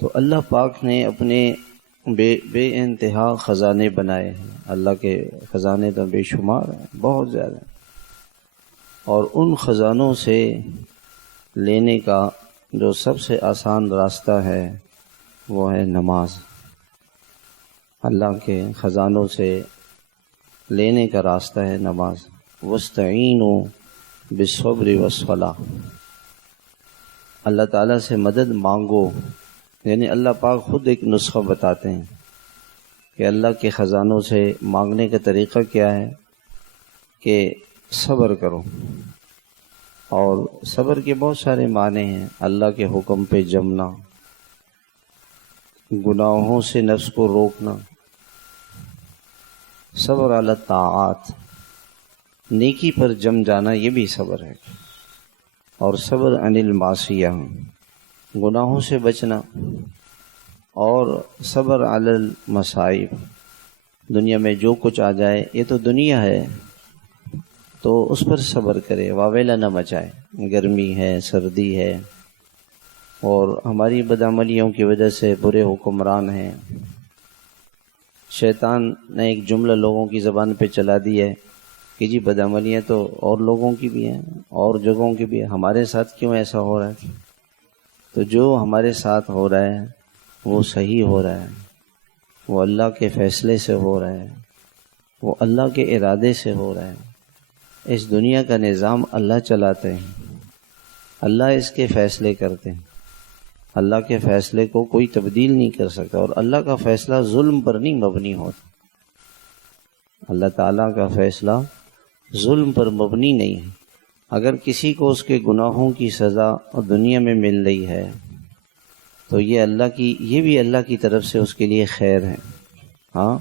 تو اللہ پاک نے اپنے بے انتہا خزانے بنائے ہیں. اللہ کے خزانے تو بے شمار ہیں، بہت زیادہ ہیں. اور ان خزانوں سے لینے کا جو سب سے آسان راستہ ہے وہ ہے نماز. اللہ کے خزانوں سے لینے کا راستہ ہے نماز. وَاسْتَعِینُوا بِالصَّبْرِ وَالصَّلَاةِ. اللہ تعالیٰ سے مدد مانگو، یعنی اللہ پاک خود ایک نسخہ بتاتے ہیں کہ اللہ کے خزانوں سے مانگنے کا طریقہ کیا ہے کہ صبر کرو. اور صبر کے بہت سارے معنی ہیں. اللہ کے حکم پہ جمنا، گناہوں سے نفس کو روکنا، صبر علی الطاعات، نیکی پر جم جانا، یہ بھی صبر ہے. اور صبر عن المعصیہ، گناہوں سے بچنا. اور صبر علی المصائب، دنیا میں جو کچھ آ جائے، یہ تو دنیا ہے تو اس پر صبر کرے، واویلا نہ مچائے. گرمی ہے، سردی ہے، اور ہماری بدعملیوں کی وجہ سے برے حکمران ہیں. شیطان نے ایک جملہ لوگوں کی زبان پہ چلا دی ہے کہ جی بدعملیاں تو اور لوگوں کی بھی ہیں، اور جگہوں کی بھی ہیں، ہمارے ساتھ کیوں ایسا ہو رہا ہے؟ تو جو ہمارے ساتھ ہو رہا ہے وہ صحیح ہو رہا ہے، وہ اللہ کے فیصلے سے ہو رہا ہے، وہ اللہ کے ارادے سے ہو رہا ہے. اس دنیا کا نظام اللہ چلاتے ہیں، اللہ اس کے فیصلے کرتے ہیں. اللہ کے فیصلے کو کوئی تبدیل نہیں کر سکتا، اور اللہ کا فیصلہ ظلم پر نہیں مبنی ہوتا. اللہ تعالیٰ کا فیصلہ ظلم پر مبنی نہیں ہے. اگر کسی کو اس کے گناہوں کی سزا دنیا میں مل رہی ہے تو یہ بھی اللہ کی طرف سے اس کے لیے خیر ہے. ہاں،